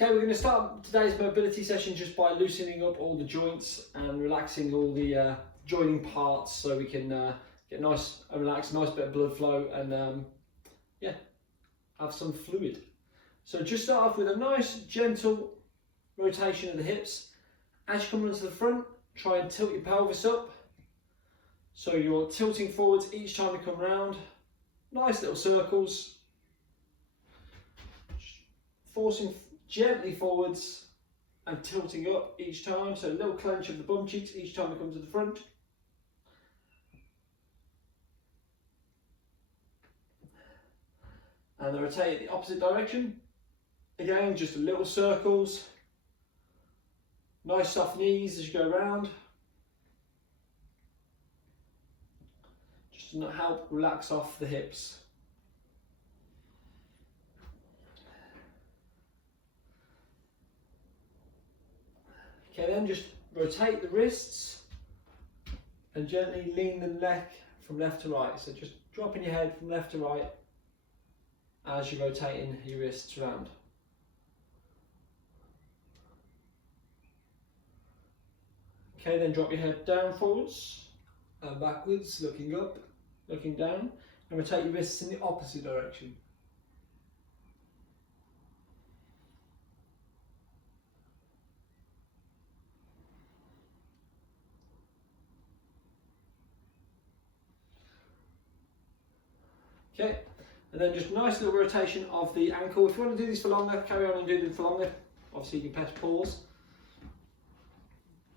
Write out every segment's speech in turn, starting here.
Okay, we're going to start today's mobility session just by loosening up all the joints and relaxing all the joining parts so we can get nice and relaxed, nice bit of blood flow and yeah, have some fluid. So just start off with a nice gentle rotation of the hips. As you come onto the front, try and tilt your pelvis up. So you're tilting forwards each time you come round. Nice little circles. Forcing gently forwards and tilting up each time. So a little clench of the bum cheeks each time you come to the front. And then rotate the opposite direction. Again, just a little circles. Nice soft knees as you go round. Just to help relax off the hips. Okay, then just rotate the wrists and gently lean the neck from left to right. So just dropping your head from left to right as you're rotating your wrists around. Okay, then drop your head down forwards and backwards, looking up, looking down, and rotate your wrists in the opposite direction. Okay, and then just nice little rotation of the ankle. If you want to do this for longer, carry on and do them for longer. Obviously you can press pause.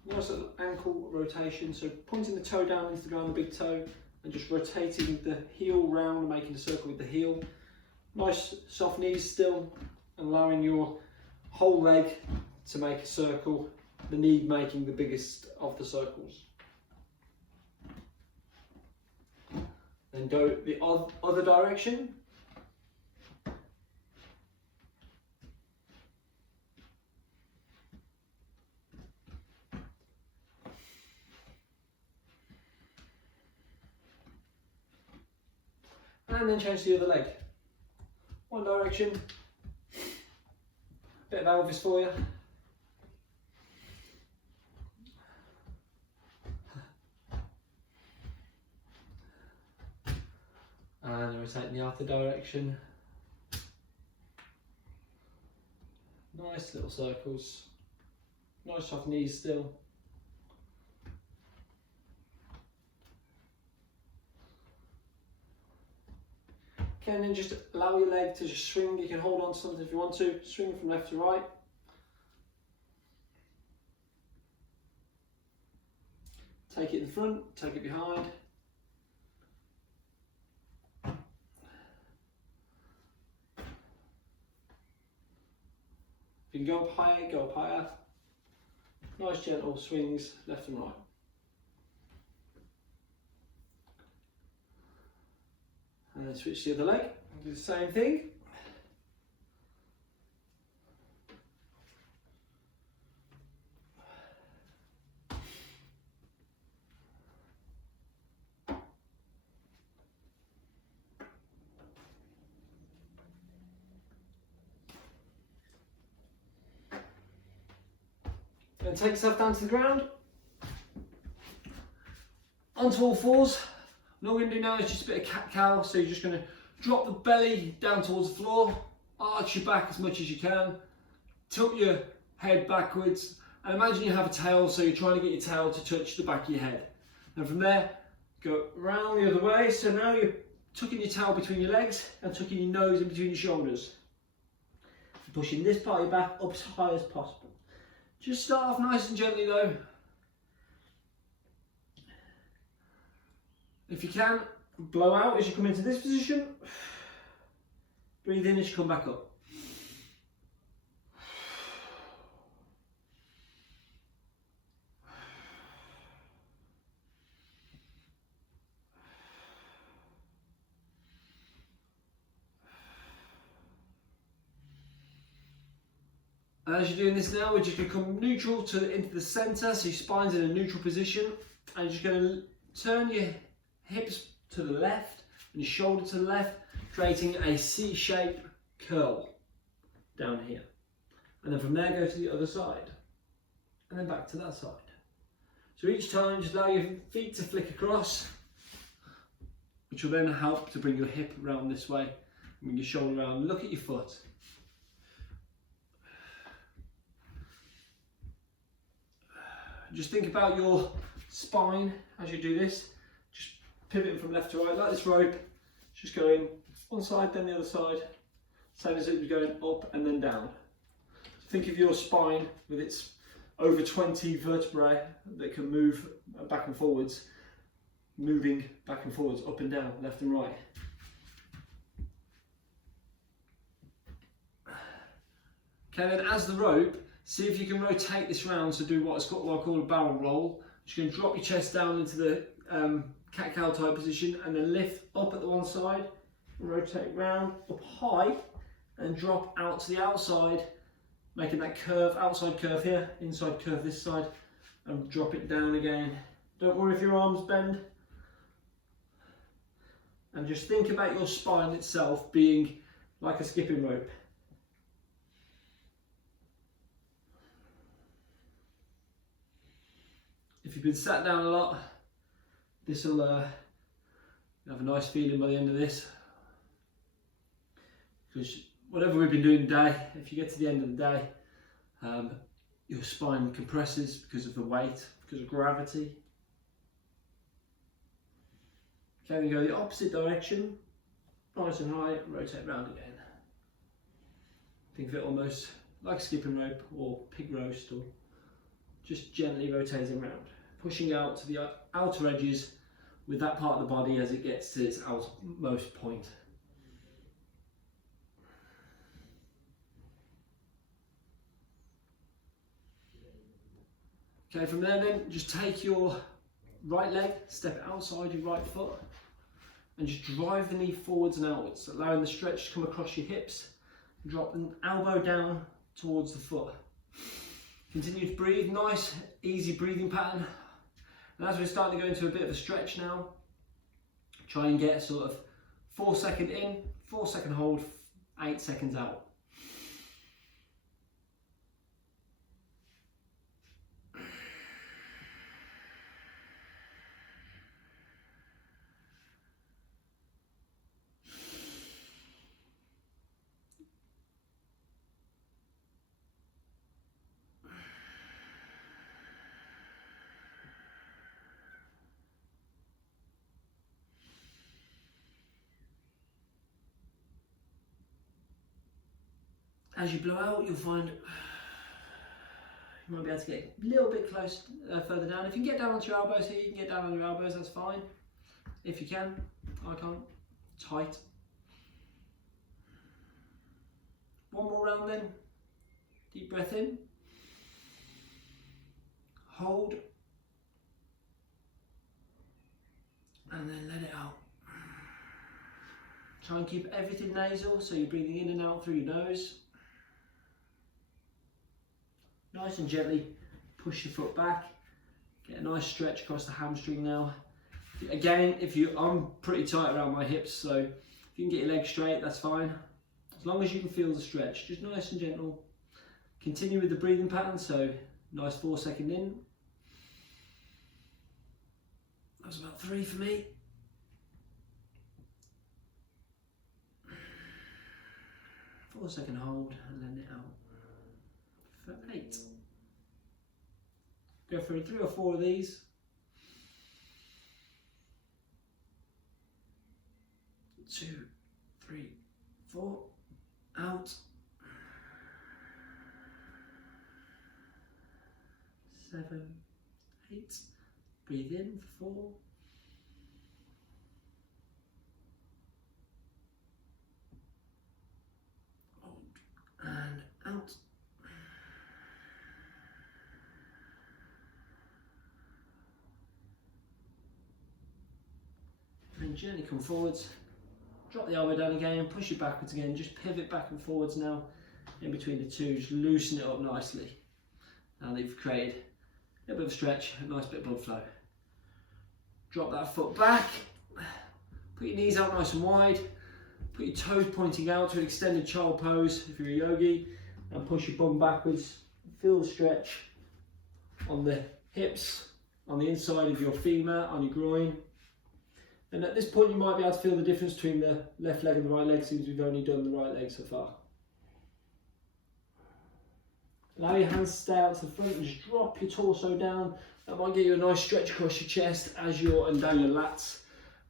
Nice little ankle rotation, so pointing the toe down into the ground, the big toe, and just rotating the heel round, making a circle with the heel. Nice soft knees still, and allowing your whole leg to make a circle, the knee making the biggest of the circles. Then go the other direction. And then change to the other leg. One direction. Bit of Elvis for you. And rotate in the other direction. Nice little circles. Nice soft knees still. Okay, and then just allow your leg to just swing. You can hold on to something if you want to. Swing from left to right. Take it in front, take it behind. If you can go up higher, go up higher. Nice gentle swings left and right. And then switch to the other leg, do the same thing. Then take yourself down to the ground, onto all fours. All we're going to do now is just a bit of cat-cow, so you're just going to drop the belly down towards the floor, arch your back as much as you can, tilt your head backwards, and imagine you have a tail, so you're trying to get your tail to touch the back of your head. And from there, go round the other way, so now you're tucking your tail between your legs and tucking your nose in between your shoulders. Pushing this part of your back up as high as possible. Just start off nice and gently though. If you can, blow out as you come into this position. Breathe in as you come back up. And as you're doing this now, we're just going to come neutral into the centre, so your spine's in a neutral position, and you're just going to turn your hips to the left and your shoulder to the left, creating a C-shaped curl down here. And then from there go to the other side. And then back to that side. So each time just allow your feet to flick across, which will then help to bring your hip around this way, bring your shoulder around, look at your foot. Just think about your spine as you do this, just pivoting from left to right like this rope, just going one side then the other side, same as it was going up and then down. So think of your spine with its over 20 vertebrae that can move back and forwards, moving back and forwards, up and down, left and right. Okay, then as the rope, see if you can rotate this round to do what I call a barrel roll. You can drop your chest down into the cat-cow type position and then lift up at the one side, and rotate round, up high, and drop out to the outside, making that curve, outside curve here, inside curve this side, and drop it down again. Don't worry if your arms bend. And just think about your spine itself being like a skipping rope. If you've been sat down a lot, this will have a nice feeling by the end of this. Because whatever we've been doing today, if you get to the end of the day, your spine compresses because of the weight, because of gravity. Okay, then go the opposite direction, nice and high, rotate round again. Think of it almost like a skipping rope or pig roast, or just gently rotating around, pushing out to the outer edges with that part of the body as it gets to its outermost point. Okay, from there then, just take your right leg, step it outside your right foot, and just drive the knee forwards and outwards, allowing the stretch to come across your hips. Drop the elbow down towards the foot. Continue to breathe, nice, easy breathing pattern. And as we're starting to go into a bit of a stretch now, try and get sort of 4 second in, 4 second hold, 8 seconds out. As you blow out, you'll find you might be able to get a little bit close further down. If you can get down onto your elbows here, you can get down on your elbows, that's fine. If you can, I can't. Tight. One more round then. Deep breath in. Hold. And then let it out. Try and keep everything nasal, so you're breathing in and out through your nose. Nice and gently push your foot back. Get a nice stretch across the hamstring now. Again, I'm pretty tight around my hips, so if you can get your legs straight, that's fine. As long as you can feel the stretch, just nice and gentle. Continue with the breathing pattern, so nice 4 second in. That was about 3 for me. 4 second hold and let it out for 8. Go through 3 or 4 of these. 2, 3, 4, out. 7, 8. Breathe in for 4. And out. And gently come forwards. Drop the elbow down again, push it backwards again, just pivot back and forwards now in between the two, just loosen it up nicely. Now that you've created a little bit of stretch, a nice bit of blood flow. Drop that foot back, put your knees out nice and wide, put your toes pointing out to an extended child pose if you're a yogi, and push your bum backwards. Feel the stretch on the hips, on the inside of your femur, on your groin. And at this point you might be able to feel the difference between the left leg and the right leg, since we've only done the right leg so far. Allow your hands to stay out to the front and just drop your torso down. That might get you a nice stretch across your chest as you're, and down your lats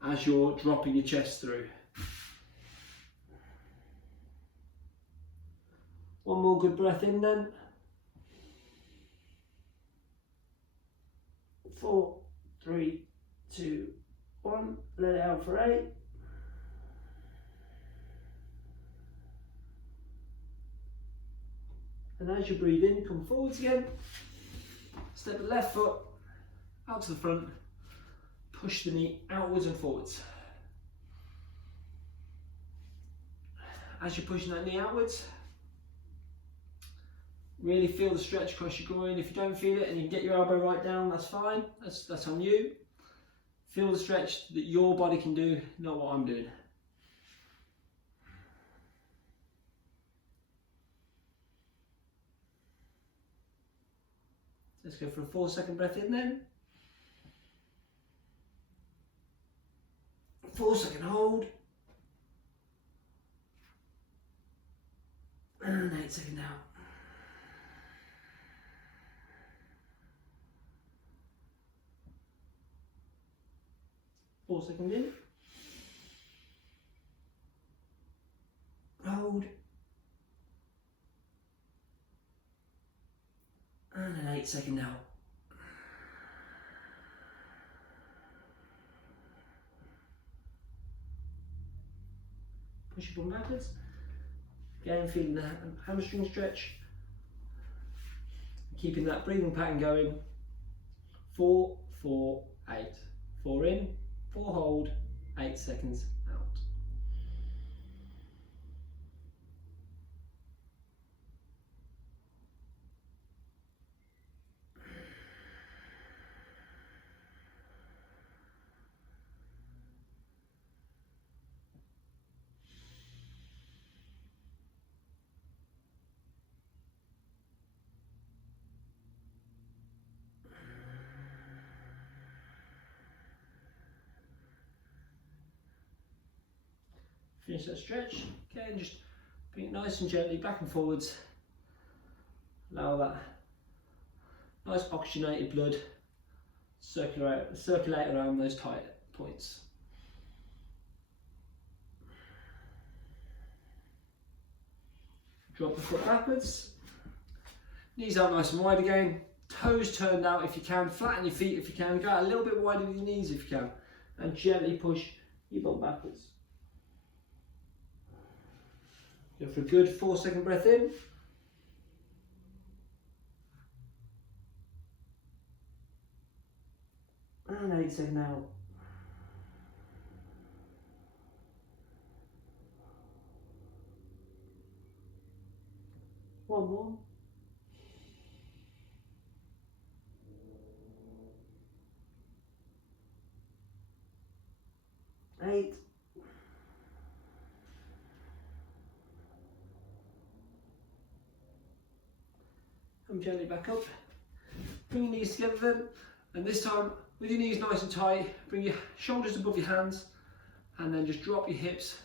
as you're dropping your chest through. One more good breath in then. 4, 3, 2, 1. Let it out for 8. And as you breathe in, come forwards again. Step the left foot out to the front. Push the knee outwards and forwards. As you're pushing that knee outwards, really feel the stretch across your groin. If you don't feel it and you can get your elbow right down, that's fine. That's on you. Feel the stretch that your body can do, not what I'm doing. Let's go for a 4-second breath in then. 4-second hold. And 8-second out. 4-second in. Hold. And an 8-second out. Push your bum backwards. Again, feeling the hamstring stretch. Keeping that breathing pattern going. 4, 4, 8. 4 in, 4 hold, 8 seconds out. Finish that stretch. Again, just bring it nice and gently back and forwards. Allow that nice oxygenated blood circulate around those tight points. Drop the foot backwards. Knees out nice and wide again. Toes turned out if you can. Flatten your feet if you can. Go out a little bit wider with your knees if you can. And gently push your bum backwards. Go for a good 4-second breath in. And 8-second out. One more. 8. Come gently back up. Bring your knees together then, and this time with your knees nice and tight, bring your shoulders above your hands, and then just drop your hips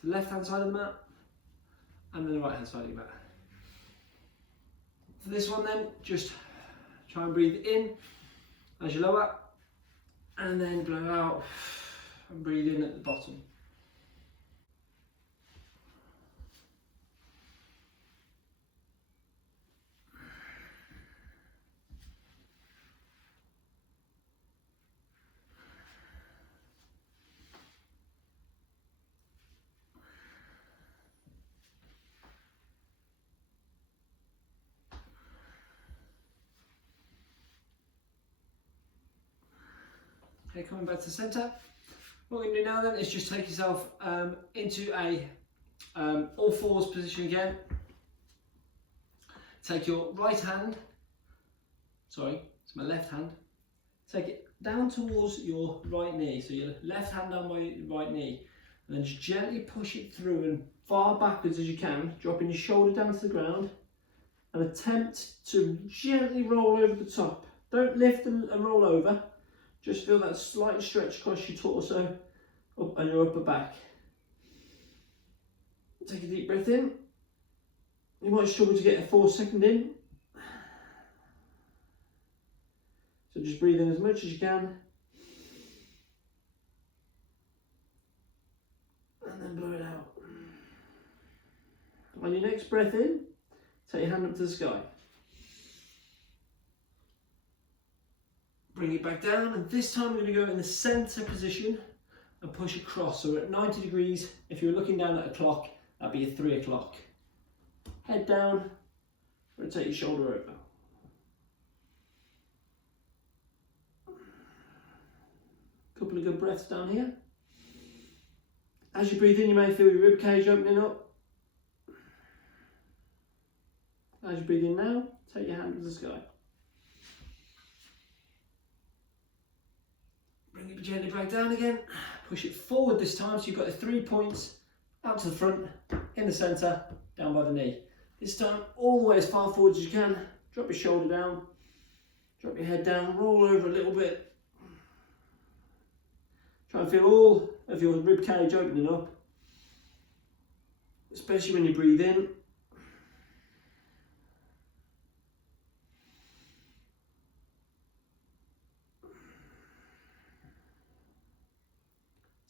to the left hand side of the mat and then the right hand side of your mat. For this one then, just try and breathe in as you lower and then blow out and breathe in at the bottom. Okay, coming back to the centre. What we're going to do now then is just take yourself into a all fours position again. Take your right hand, sorry, it's my left hand. Take it down towards your right knee, so your left hand on my right knee, and then just gently push it through and far backwards as you can, dropping your shoulder down to the ground, and attempt to gently roll over the top. Don't lift and roll over, just feel that slight stretch across your torso up and your upper back. Take a deep breath in. You might struggle to get a 4-second in. So just breathe in as much as you can. And then blow it out. On your next breath in, take your hand up to the sky. Bring it back down, and this time we're going to go in the centre position and push across. So we're at 90 degrees. If you're looking down at a clock, that'd be a 3 o'clock. Head down, rotate your shoulder over. Couple of good breaths down here. As you breathe in, you may feel your rib cage opening up. As you breathe in now, take your hand to the sky. Bring it gently back down again. Push it forward this time, so you've got the 3 points out to the front, in the centre, down by the knee. This time, all the way as far forward as you can. Drop your shoulder down, drop your head down, roll over a little bit. Try and feel all of your rib cage opening up, especially when you breathe in.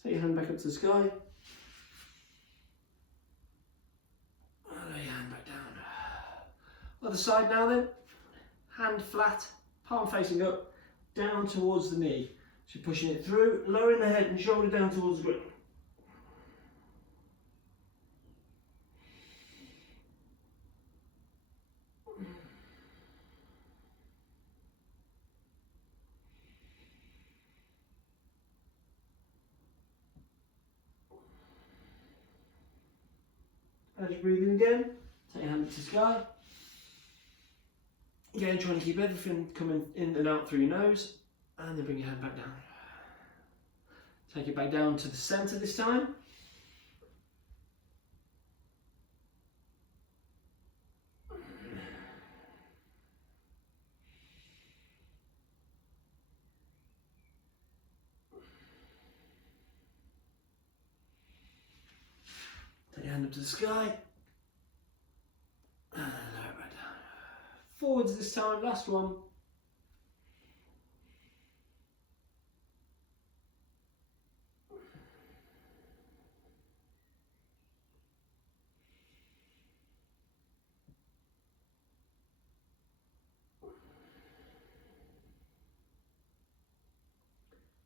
Take your hand back up to the sky. Lay your hand back down. Other side now then. Hand flat, palm facing up, down towards the knee. So you're pushing it through, lowering the head and shoulder down towards the ground. As you breathe in again, take your hand up to the sky. Again, trying to keep everything coming in and out through your nose, and then bring your hand back down. Take it back down to the centre this time. Take your hand up to the sky. And lower it back down. Forwards this time, last one.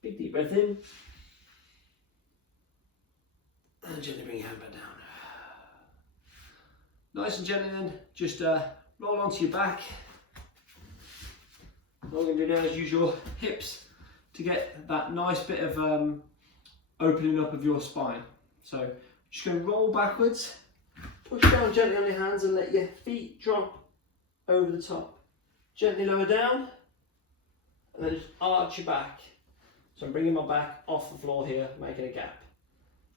Big deep breath in. And gently bring your hand back down. Nice and gently then, just roll onto your back. What we're going to do now is use your hips to get that nice bit of opening up of your spine. So just going to roll backwards, push down gently on your hands and let your feet drop over the top. Gently lower down and then just arch your back. So I'm bringing my back off the floor here, making a gap.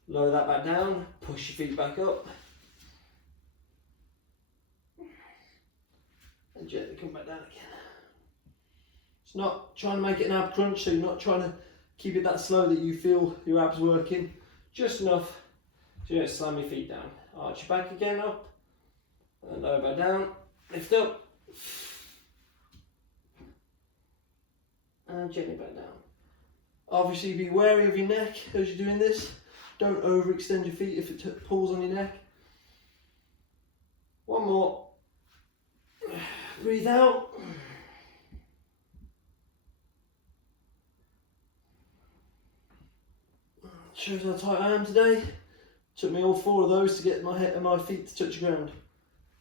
Lower that back down, push your feet back up. And gently come back down again. It's not trying to make it an ab crunch, so you're not trying to keep it that slow that you feel your abs working. Just enough so you don't slam your feet down. Arch your back again up, and lower back down, lift up, and gently back down. Obviously be wary of your neck as you're doing this. Don't overextend your feet if it pulls on your neck. One more. Breathe out. Shows how tight I am today. Took me all 4 of those to get my head and my feet to touch the ground.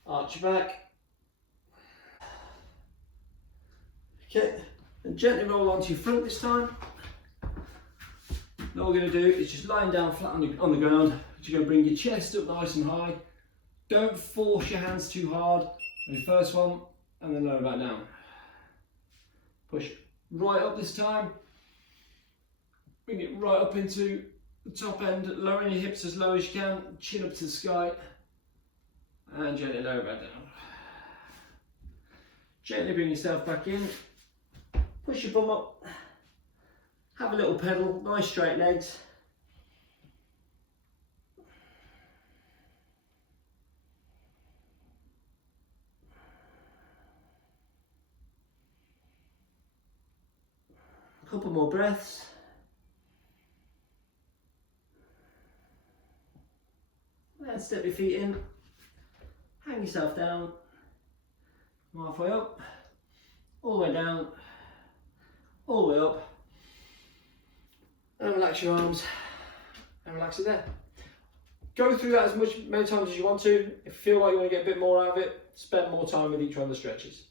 Arch your back. Okay, and gently roll onto your front this time. Now what we're going to do is just lying down flat on the ground. You're going to bring your chest up nice and high. Don't force your hands too hard on your first one, and then lower back down. Push right up this time. Bring it right up into the top end, lowering your hips as low as you can, chin up to the sky, and gently lower back down. Gently bring yourself back in, push your bum up, have a little pedal, nice straight legs. A couple more breaths. And step your feet in, hang yourself down, halfway up, all the way down, all the way up, and relax your arms, and relax it there. Go through that many times as you want to. If you feel like you want to get a bit more out of it, spend more time with each one of the stretches.